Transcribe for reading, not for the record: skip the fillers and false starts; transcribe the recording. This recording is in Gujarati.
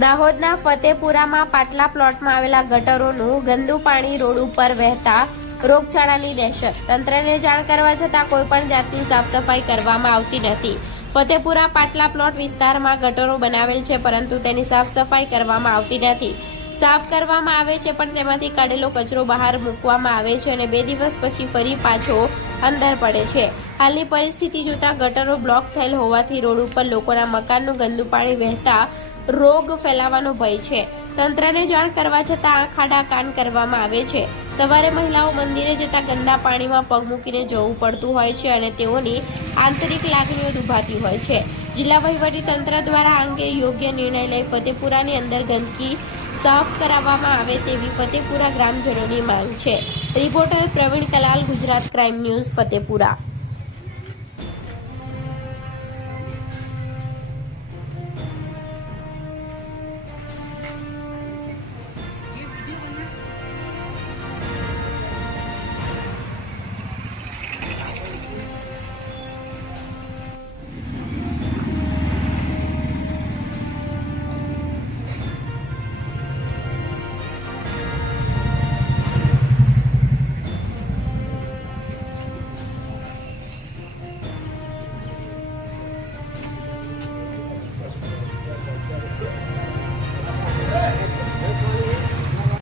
દાહોદના ફતેપુરામાં પાટલા પ્લોટમાં આવેલા ગટરોનું ગંદુ પાણી રોડ ઉપર વહેતા રોગચાળાની દહેશત. તંત્રને જાણ કરવા છતાં કોઈ પણ જાતની સાફ સફાઈ કરવામાં આવતી નથી. ફતેપુરા પાટલા પ્લોટ વિસ્તારમાં ગટરો બનાવેલ છે, પરંતુ તેની સાફ સફાઈ કરવામાં આવતી નથી. સાફ કરવામાં આવે છે પણ તેમાંથી કાઢેલો કચરો બહાર મૂકવામાં આવે છે અને 2 દિવસ પછી ફરી પાછો અંદર પડે છે. હાલની પરિસ્થિતિ જોતા ગટરો બ્લોક થયેલ હોવાથી રોડ ઉપર લોકોના મકાનનું ગંદુ પાણી વહેતા રોગ ફેલાવાનો ભય છે. તંત્રને જાણ કરવા છતાં આંખ આડા કાન કરવામાં આવે છે. સવારે મહિલાઓ મંદિરે જતા ગંદા પાણીમાં પગ મૂકીને જવું પડતું હોય છે અને તેઓની આંતરિક લાગણીઓ દુભાતી હોય છે. જિલ્લા વહીવટી તંત્ર દ્વારા આ અંગે યોગ્ય નિર્ણય લઈ ફતેપુરાની અંદર ગંદકી સાફ કરાવવામાં આવે તેવી ફતેપુરા ગ્રામજનોની માંગ છે. Reporter Pravin Kalal, Gujarat crime news, Fatepura.